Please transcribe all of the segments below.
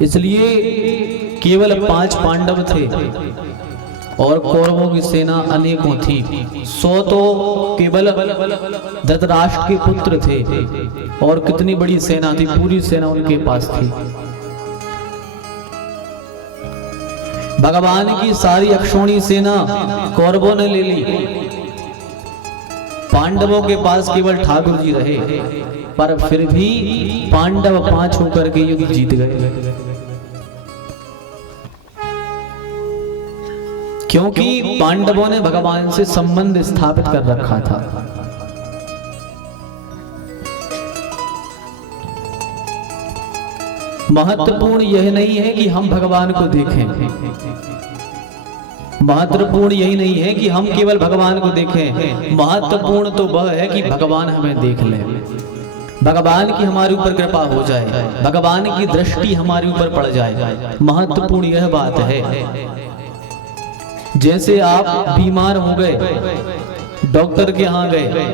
इसलिए केवल 5 पांडव थे और कौरवों की सेना अनेकों थी। 100 तो केवल धृतराष्ट्र के पुत्र थे और कितनी बड़ी सेना थी, पूरी सेना उनके पास थी। भगवान की सारी अक्षौणी सेना कौरवों ने ले ली, पांडवों के पास केवल ठाकुर जी रहे, पर फिर भी पांडव 5 होकर के युद्ध जीत गए, क्योंकि पांडवों ने भगवान से संबंध स्थापित कर रखा था। महत्वपूर्ण यह नहीं है कि हम भगवान को देखें, महत्वपूर्ण यही नहीं है कि हम केवल भगवान को देखें, महत्वपूर्ण तो वह है कि भगवान हमें देख ले, भगवान की हमारे ऊपर कृपा हो जाए, भगवान की दृष्टि हमारे ऊपर पड़ जाए। महत्वपूर्ण यह बात है। जैसे आप बीमार हो गए, डॉक्टर के यहाँ गए,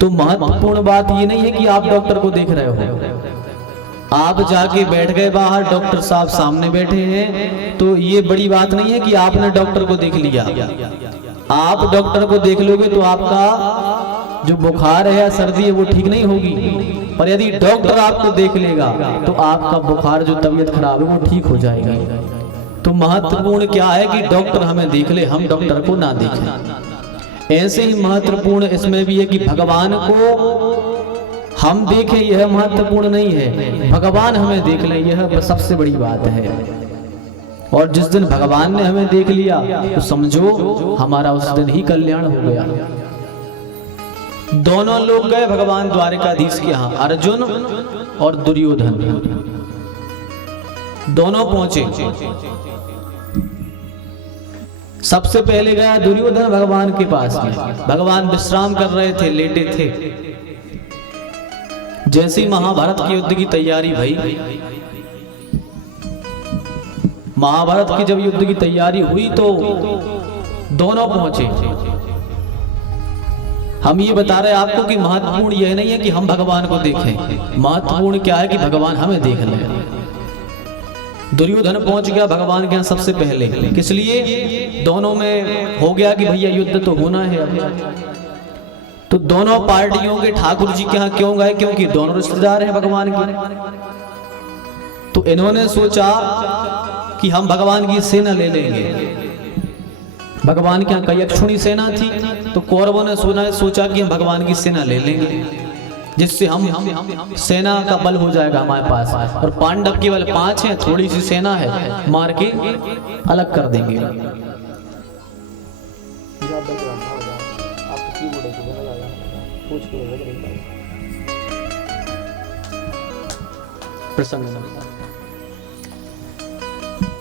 तो महत्वपूर्ण बात ये नहीं है कि आप डॉक्टर को देख रहे हो, आप जाके बैठ गए बाहर, डॉक्टर साहब सामने बैठे हैं, तो ये बड़ी बात नहीं है कि आपने डॉक्टर को देख लिया। आप डॉक्टर को देख लोगे तो आपका जो बुखार है या सर्दी है वो ठीक नहीं होगी, पर यदि डॉक्टर आपको देख लेगा तो आपका बुखार जो तबीयत खराब है वो ठीक हो जाएगी। तो महत्वपूर्ण क्या है कि डॉक्टर हमें देख ले, हम डॉक्टर को ना देखें। ऐसे ही महत्वपूर्ण इसमें भी है कि भगवान को हम देखें, यह महत्वपूर्ण नहीं है, भगवान हमें देख ले, यह सबसे बड़ी बात है। और जिस दिन भगवान ने हमें देख लिया तो समझो हमारा उस दिन ही कल्याण हो गया। दोनों लोग गए भगवान द्वारिकाधीश के यहाँ, अर्जुन और दुर्योधन दोनों पहुंचे। सबसे पहले गया दुर्योधन भगवान के पास में, भगवान विश्राम कर रहे थे, लेटे थे। जैसे ही महाभारत के युद्ध की तैयारी भई, महाभारत की जब युद्ध की तैयारी हुई तो दोनों पहुंचे। हम ये बता रहे हैं आपको कि महत्वपूर्ण यह नहीं है कि हम भगवान को देखें, महत्वपूर्ण क्या है कि भगवान हमें देख ले। दुर्योधन पहुंच गया भगवान के यहाँ सबसे पहले, किस लिए? दोनों में हो गया कि भैया युद्ध तो होना है अब। तो दोनों पार्टियों के ठाकुर जी के यहाँ क्यों गए? क्योंकि दोनों रिश्तेदार हैं भगवान के। तो इन्होंने सोचा कि हम भगवान की सेना ले लेंगे। भगवान के यहाँ कई अक्षौणी सेना थी, तो कौरवों ने सोचा कि हम भगवान की सेना ले लेंगे, जिससे हम सेना का बल हो जाएगा हमारे पास। और पांडव केवल 5 हैं, थोड़ी सी सेना है, मार के अलग कर देंगे।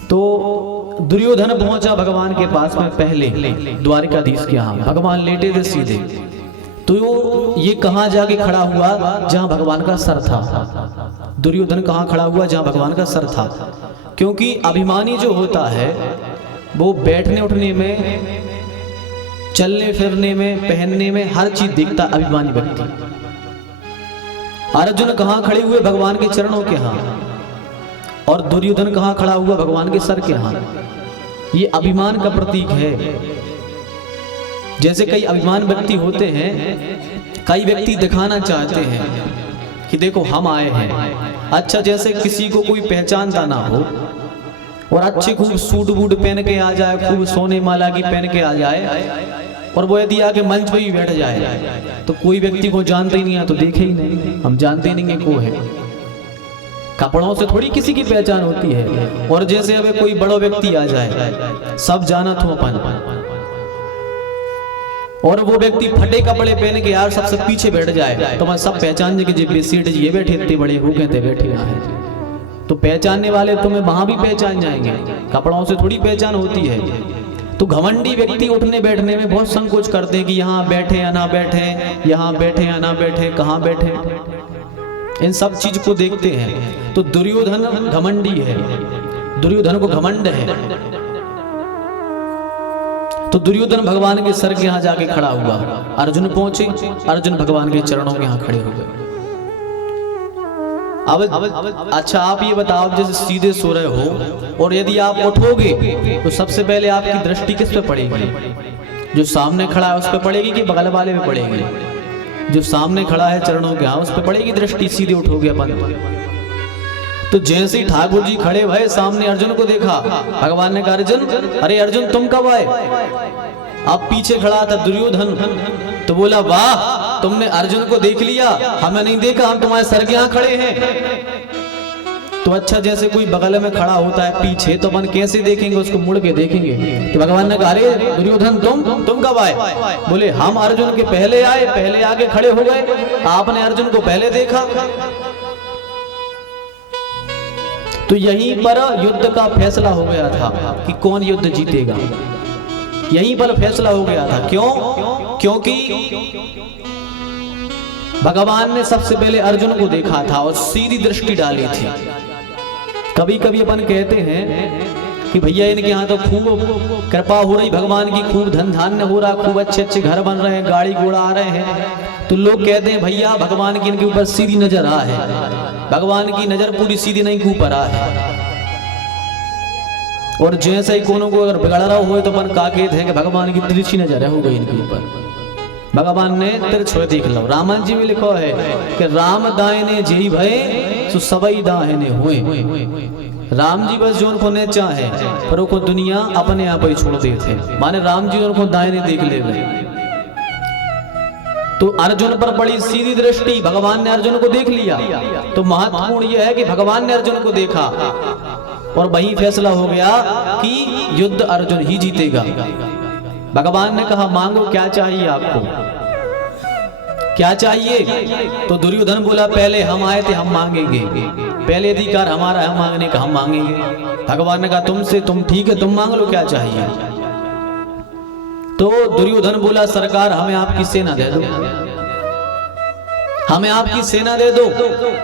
तो दुर्योधन पहुंचा भगवान के पास में पहले, द्वारिकाधीश के यहाँ। भगवान लेटे थे सीधे, तो ये कहाँ जाके खड़ा हुआ? जहाँ भगवान का सर था। दुर्योधन कहाँ खड़ा हुआ? जहाँ भगवान का सर था। क्योंकि अभिमानी जो होता है वो बैठने उठने में, चलने फिरने में, पहनने में हर चीज देखता अभिमानी व्यक्ति। अर्जुन कहाँ खड़े हुए? भगवान के चरणों के यहाँ। और दुर्योधन कहाँ खड़ा हुआ? भगवान के सर के यहाँ। ये अभिमान का प्रतीक है। जैसे कई अभिमान व्यक्ति होते हैं, कई व्यक्ति दिखाना चाहते हैं कि देखो हम आए हैं। अच्छा, जैसे किसी को कोई पहचानता ना हो और अच्छे खूब सूट बूट पहन के आ जाए, खूब सोने माला की पहन के आ जाए, और वो यदि आके मंच पे ही बैठ जाए तो कोई व्यक्ति को जानते ही नहीं है, तो देखे ही नहीं, हम जानते नहीं है को है। कपड़ों से थोड़ी किसी की पहचान होती है। और जैसे अब कोई बड़ा व्यक्ति आ जाए, सब जाना तो अपन, और वो व्यक्ति फटे कपड़े पहन के यार सबसे पीछे बैठ जाए तो मैं सब पहचान जाए कि जी सेठ जी ये बैठे, इतने बड़े वो कहते बैठे यहाँ हैं। तो पहचानने वाले तुम्हें वहां भी पहचान जाएंगे, कपड़ों से थोड़ी पहचान होती है। तो घमंडी व्यक्ति उठने बैठने में बहुत संकोच करते हैं कि यहाँ बैठे या ना बैठे, यहाँ बैठे या ना बैठे, कहाँ बैठे, इन सब चीज को देखते हैं। तो दुर्योधन घमंडी है, दुर्योधन को घमंड है। तो दुर्योधन भगवान के सर के यहाँ जाके खड़ा हुआ। अर्जुन पहुंचे, अर्जुन भगवान के चरणों के यहाँ खड़े हो गए। अब अच्छा आप ये बताओ, जैसे सीधे सो रहे हो और यदि आप उठोगे तो सबसे पहले आपकी दृष्टि किस पे पड़ेगी? जो सामने खड़ा है उस पे पड़ेगी कि बगल वाले पे पड़ेगी? जो सामने खड़ा है चरणों के, हाँ, उस पे पड़ेगी दृष्टि। सीधे उठोगे अपन तो जैसे ही ठाकुर जी खड़े भये, सामने अर्जुन को देखा, भगवान ने कहा अर्जुन, अरे अर्जुन तुम कब आए? अब पीछे खड़ा था दुर्योधन, तो बोला वाह तुमने अर्जुन को देख लिया, हमें नहीं देखा, हम तुम्हारे सर के यहाँ खड़े हैं। तो अच्छा, जैसे कोई बगल में खड़ा होता है पीछे तो अपन कैसे देखेंगे उसको? मुड़ के देखेंगे। तो भगवान ने कहा अरे दुर्योधन तुम कब आए? बोले हम अर्जुन के पहले आए, पहले आके खड़े हो गए, आपने अर्जुन को पहले देखा। तो यहीं पर युद्ध का फैसला हो गया था कि कौन युद्ध जीतेगा। यहीं पर फैसला हो गया था। क्यों? क्योंकि भगवान ने सबसे पहले अर्जुन को देखा था और सीधी दृष्टि डाली थी। कभी कभी अपन कहते हैं कि भैया इनके यहाँ तो खूब कृपा हो रही भगवान की, खूब धन धान्य हो रहा, खूब अच्छे अच्छे घर बन रहे हैं, गाड़ी घोड़ा आ रहे हैं, तो लोग कहते हैं भैया भगवान की इनके ऊपर सीधी नजर आ है। भगवान की नजर पूरी सीधी नहीं ऊपर आ है। और जैसे ही कोनो को अगर बिगड़ रहा हो तो अपन का कहते हैं कि भगवान की तिरछी नजर हो गई इनके ऊपर। भगवान ने तिरछे देख लो। रामायण जी में लिखा है कि राम दाहिने जेई भय सो सबई दाहिने हुए। राम जी बस जो उनको ने चाहे पर उनको दुनिया अपने आप ही छोड़ देते, माने राम जी उनको दाहिने देख ले गए। तो अर्जुन पर बड़ी सीधी दृष्टि, भगवान ने अर्जुन को देख लिया। तो महत्वपूर्ण यह है कि भगवान ने अर्जुन को देखा और वही फैसला हो गया कि युद्ध अर्जुन ही जीतेगा। भगवान ने कहा मांगो क्या चाहिए आपको, क्या चाहिए? तो दुर्योधन बोला पहले हम आए थे, हम मांगेंगे, पहले अधिकार हमारा है मांगने का, हम मांगेंगे। भगवान ने कहा तुम ठीक है, तुम मांग लो क्या चाहिए। तो दुर्योधन बोला सरकार हमें आपकी सेना दे दो, हमें आपकी सेना दे दो।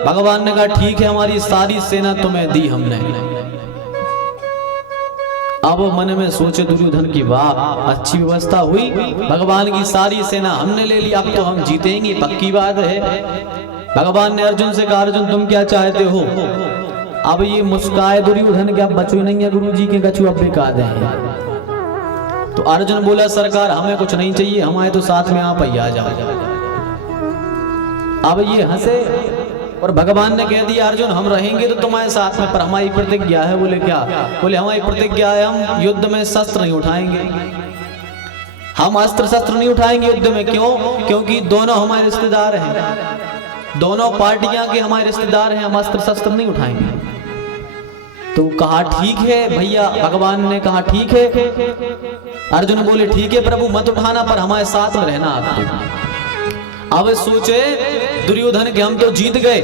भगवान ने कहा ठीक है, हमारी सारी सेना तुम्हें दी हमने। अब मन में सोचे दुर्योधन की वाह अच्छी व्यवस्था हुई, भगवान की सारी सेना हमने ले ली, अब तो हम जीतेंगे, पक्की बात है। भगवान ने अर्जुन से कहा अर्जुन तुम क्या चाहते हो? अब ये मुस्काए दुर्योधन के अब बचू नहीं है, गुरु जी के गचू अब बेकार देंगे। तो अर्जुन बोला सरकार हमें कुछ नहीं चाहिए, हमारे तो साथ में आप ही आ जाओ। अब ये हंसे और भगवान ने कह दिया अर्जुन हम रहेंगे तो तुम्हारे साथ में, पर हमारी प्रतिज्ञा है। बोले क्या? बोले हमारी प्रतिज्ञा है हम युद्ध में शस्त्र नहीं उठाएंगे, हम अस्त्र शस्त्र नहीं उठाएंगे युद्ध में। क्यों? क्योंकि दोनों हमारे रिश्तेदार हैं, दोनों पार्टियां के हमारे रिश्तेदार हैं, हम अस्त्र शस्त्र नहीं उठाएंगे। तो कहा ठीक है भैया, भगवान ने कहा ठीक है। अर्जुन बोले ठीक है प्रभु मत उठाना, पर हमारे साथ में रहना आपको। अब सोचे दुर्योधन के हम तो जीत गए,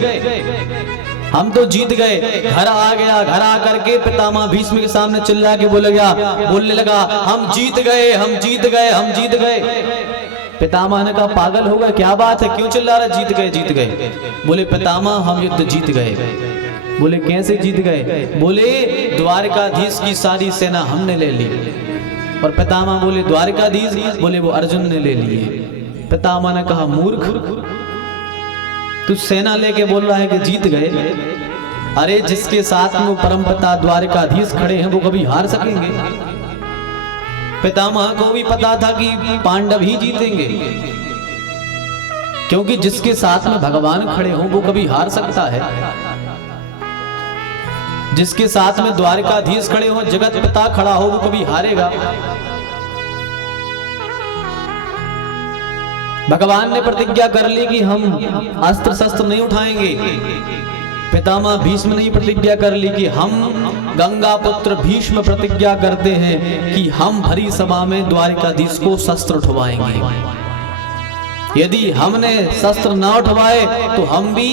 हम तो जीत गए। घर आ गया, घर आकर के पितामह भीष्म के सामने चिल्ला के बोलने लगा हम जीत गए, हम जीत गए, हम जीत गए। पितामह ने कहा पागल हो गए, क्या बात है, क्यों चिल्ला रहा जीत गए जीत गए? बोले पितामह हम युद्ध जीत गए। बोले कैसे जीत गए? बोले द्वारकाधीश की सारी सेना हमने ले ली। और पितामह बोले द्वारकाधीश? बोले वो अर्जुन ने ले लिए। पितामह ने कहा मूर्ख, तू सेना लेके बोल रहा है कि जीत गए? अरे जिसके साथ में परमपिता द्वारकाधीश खड़े हैं वो कभी हार सकेंगे? पितामह को भी पता था कि पांडव ही जीतेंगे, क्योंकि जिसके साथ में भगवान खड़े हों वो कभी हार सकता है। जिसके साथ में द्वारकाधीश खड़े हों, जगत पिता खड़ा हो, वो कभी हारेगा? भगवान ने प्रतिज्ञा कर ली कि हम अस्त्र शस्त्र नहीं उठाएंगे। पितामह भीष्म ने प्रतिज्ञा कर ली कि हम गंगा पुत्र भीष्म प्रतिज्ञा करते हैं कि हम भरी सभा में द्वारकाधीश को शस्त्र उठवाएंगे। यदि हमने शस्त्र ना उठवाए तो हम भी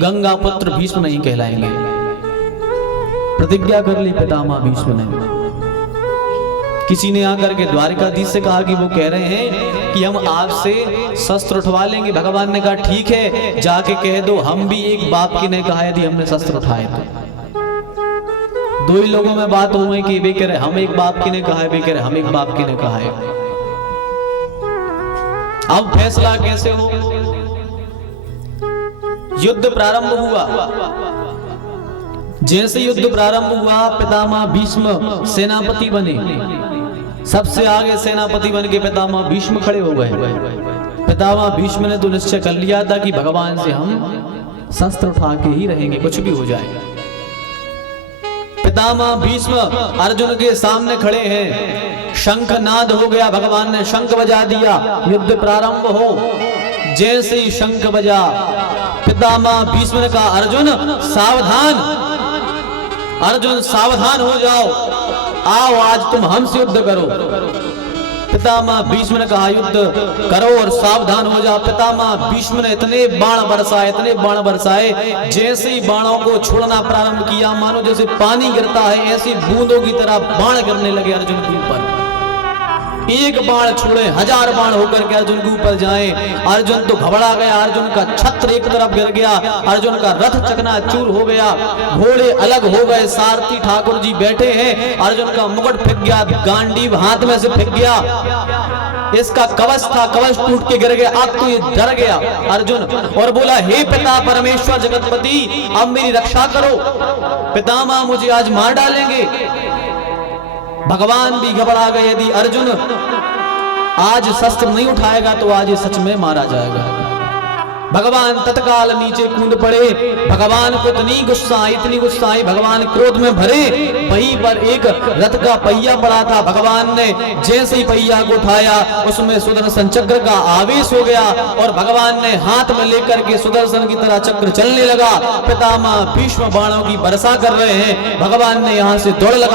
गंगा पुत्र भीष्म नहीं कहलाएंगे। प्रतिज्ञा कर ली पितामह भीष्म ने। किसी ने आकर के द्वारकाधीश से कहा कि वो कह रहे हैं कि हम आपसे शस्त्र उठवा लेंगे। भगवान ने कहा ठीक है, जाके कह दो हम भी एक बाप की ने कहा यदि हमने शस्त्र उठाए तो। दो ही लोगों में बात हो गई कि वे कह रहे हम एक बाप की ने कहा है, वे कह रहे हम एक बाप की ने कहा है। अब फैसला कैसे हो? युद्ध प्रारंभ हुआ। जैसे युद्ध प्रारंभ हुआ, पितामह भीष्म सेनापति बने। सबसे आगे सेनापति बन के पितामह भीष्म खड़े हो गए। पितामह भीष्म ने तो निश्चय कर लिया था कि भगवान से हम शस्त्र उठा के ही रहेंगे, कुछ भी हो जाए। पितामह भीष्म अर्जुन के सामने खड़े हैं। शंख नाद हो गया, भगवान ने शंख बजा दिया, युद्ध प्रारंभ हो। जैसे ही शंख बजा, पितामह भीष्म ने कहा, अर्जुन सावधान, अर्जुन सावधान हो जाओ, आओ आज तुम हमसे युद्ध करो। पितामह भीष्म ने कहा, युद्ध करो और सावधान हो जाओ। पितामह भीष्म ने इतने बाण बरसाए, इतने बाण बरसाए, जैसे ही बाणों को छोड़ना प्रारंभ किया, मानो जैसे पानी गिरता है, ऐसी बूंदों की तरह बाण गिरने लगे अर्जुन के ऊपर। एक बाण छोड़े 1000 बाण होकर के अर्जुन के ऊपर जाए। अर्जुन तो घबरा गया, अर्जुन का छत्र एक तरफ गिर गया, अर्जुन का रथ चकनाचूर हो गया, घोड़े अलग हो गए, सारथी ठाकुर जी बैठे हैं, अर्जुन का मुकुट फेंक गया, गांडीव हाथ में से फेंक गया, इसका कवच था, कवच टूट के गिर गया। अब तो ये डर गया अर्जुन और बोला, हे पिता परमेश्वर जगतपति, अब मेरी रक्षा करो, पितामह मुझे आज मार डालेंगे। भगवान भी घबरा गए, यदि अर्जुन आज शस्त्र नहीं उठाएगा तो आज ये सच में मारा जाएगा। भगवान तत्काल नीचे कूद पड़े। भगवान को इतनी गुस्सा आई, भगवान क्रोध में भरे। वहीं पर एक रथ का पहिया पड़ा था, भगवान ने जैसे ही पहिया को उठाया, उसमें सुदर्शन चक्र का आवेश हो गया और भगवान ने हाथ में लेकर के सुदर्शन की तरह चक्र चलने लगा। पितामह भीष्म बाणों की वर्षा कर रहे हैं, भगवान ने यहाँ से दौड़ लगा